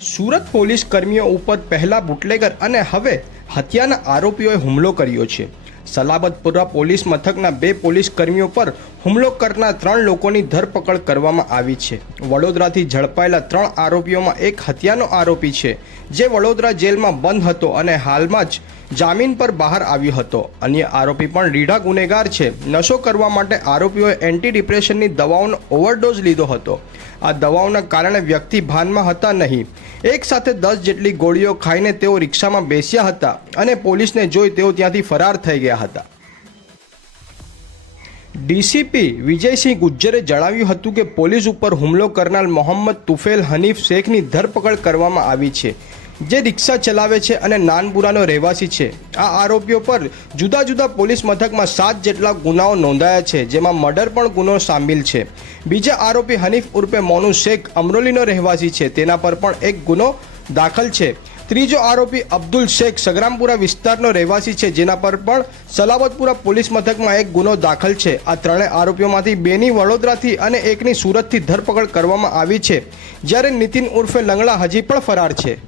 Surat police કર્મીઓ ઉપર પહેલા બુટલેગર અને હવે હત્યાના આરોપીઓએ હુમલો કર્યો છે। સલાબતપુરા પોલીસ મથકના 2 પોલીસ કર્મીઓ પર હુમલો કરનાર 3 લોકોની ધરપકડ કરવામાં આવી છે। વડોદરાથી ઝડપાયેલા 3 આરોપીઓમાં એક હત્યાનો આરોપી છે, જે વડોદરા જેલમાં બંધ હતો અને હાલમાં જ જામીન પર બહાર આવ્યો હતો। અન્ય આરોપી પણ રીઢા ગુનેગાર છે। નશો કરવા માટે આરોપીઓએ એન્ટી ડિપ્રેશનની દવાઓનો ઓવરડોઝ લીધો હતો। આ દવાઓના કારણે વ્યક્તિ ભાનમાં હતા નહીં। એક સાથે 10 જેટલી ગોળીઓ ખાઈને તેઓ રિક્ષામાં બેસ્યા હતા અને પોલીસને જોઈ તેઓ ત્યાંથી ફરાર થઈ ગયા હતા। ડીસીપી વિજયસિંહ ગુજ્જરે જણાવ્યું હતું કે પોલીસ ઉપર હુમલો કરનાર મોહમ્મદ તુફેલ હનીફ શેખની ધરપકડ કરવામાં આવી છે, જે રિક્ષા ચલાવે છે અને નાનપુરાનો રહેવાસી છે। આ આરોપીઓ પર જુદા જુદા પોલીસ મથકમાં 7 જેટલા ગુનાઓ નોંધાયા છે, જેમાં મર્ડર પણ ગુનો સામેલ છે। બીજા આરોપી હનીફ ઉર્ફે મોનુ શેખ અમરોલીનો રહેવાસી છે, તેના પર પણ એક ગુનો દાખલ છે। ત્રીજો આરોપી અબ્દુલ શેખ સગરામપુરા વિસ્તારનો રહેવાસી છે, જેના પર પણ સલાબતપુરા પોલીસ મથકમાં એક ગુનો દાખલ છે। આ ત્રણેય આરોપીઓમાંથી 2ની વડોદરાથી અને 1ની સુરતથી ધરપકડ કરવામાં આવી છે, જ્યારે નીતિન ઉર્ફે લંગડા હજી પણ ફરાર છે।